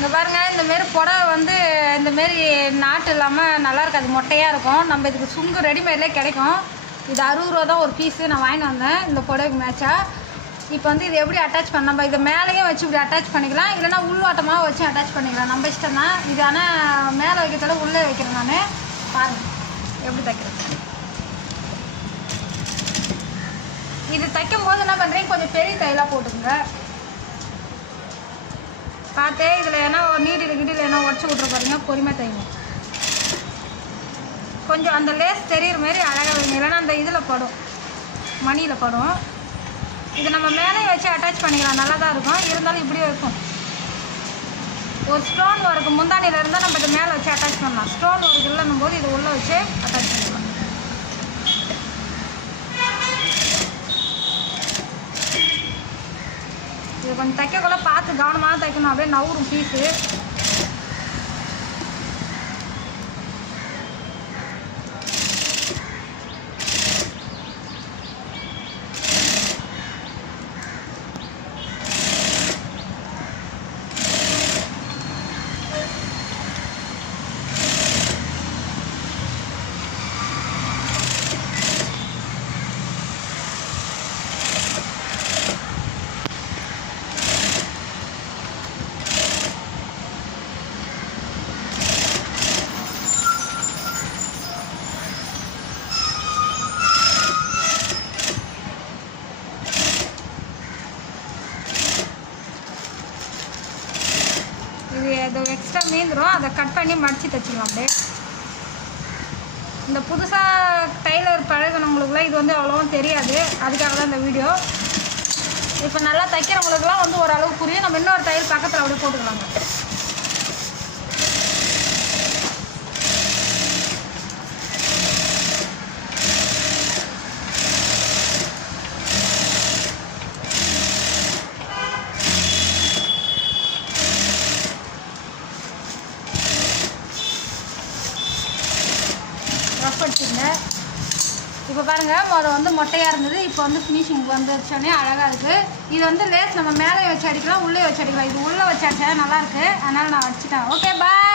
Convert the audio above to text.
இங்கே பாருங்கள், இந்தமாரி புடவை வந்து இந்தமாரி நாட்டு இல்லாமல் நல்லா இருக்காது, மொட்டையாக இருக்கும். நம்ம இதுக்கு சுங்கு ரெடிமேட்லேயே கிடைக்கும். இது 60 ரூபா தான் ஒரு பீஸு. நான் வாங்கிட்டு வந்தேன் இந்த புடவைக்கு மேட்சாக. இப்போ வந்து இது எப்படி அட்டாச் பண்ண, நம்ம இதை மேலேயும் வச்சு இப்படி அட்டாச் பண்ணிக்கலாம், இல்லைனா உள்வாட்டமாக வச்சு அட்டாச் பண்ணிக்கலாம், நம்ம இஷ்டம் தான். இது ஆனால் மேலே வைக்கிறதால உள்ளே வைக்கிறேன் நான். பாருங்கள் எப்படி தைக்கிறேன். இது தைக்கும் போது என்ன பண்ணுறீங்க, கொஞ்சம் பெரிய தையலாக போட்டுங்க. பார்த்தே இதில் ஏன்னா நீடில் ஏன்னா உடச்சி விட்ற பாருங்க, பொறுமையாக தைங்க. கொஞ்சம் அந்த லேஸ் தெரிகிற மாதிரி அழகாக வைங்க, இல்லைன்னா அந்த இதில் படும், மணியில் படும். இது நம்ம மேலே வச்சு அட்டாச் பண்ணிக்கலாம், நல்லா தான் இருக்கும். இருந்தாலும் இப்படி இருக்கும். ஒரு ஸ்டோன் ஒர்க்கு முந்தானியில் இருந்தால் நம்ம இதை மேலே வச்சு அட்டாச் பண்ணலாம். ஸ்டோன் ஒர்க் இல்லைன்னும் போது இது உள்ளே வச்சு அட்டாச் பண்ணிக்கலாம். இது கொஞ்சம் தைக்கக்குள்ள பார்த்து கவனமாக தைக்கணும், அப்படியே நவுறும் பீஸு. இது எக்ஸ்ட்ரா மீந்துடும், அதை கட் பண்ணி மடித்து தைச்சிக்கலாம். அப்படியே இந்த புதுசாக டைலர் பழகினவங்களுக்குலாம் இது வந்து அவ்வளோவும் தெரியாது, அதுக்காக தான் இந்த வீடியோ. இப்போ நல்லா தைக்கிறவங்களுக்குலாம் வந்து ஓரளவு புரியும். நம்ம இன்னொரு தையல் பக்கத்தில் அப்படியே போட்டுக்கலாங்க. ரஃப் அடிச்சுங்க. இப்போ பாருங்கள், முதல்ல வந்து மொட்டையாக இருந்தது, இப்போ வந்து ஃபினிஷிங் வந்துச்சோடனே அழகாக இருக்குது. இது வந்து லேஸ் நம்ம மேலே வச்சு அடிக்கலாம், உள்ளே வச்சு அடிக்கலாம். இது உள்ளே வச்சு அடிச்சா நல்லாயிருக்கு, அதனால் நான் அடிச்சிட்டேன். ஓகே, பாய்.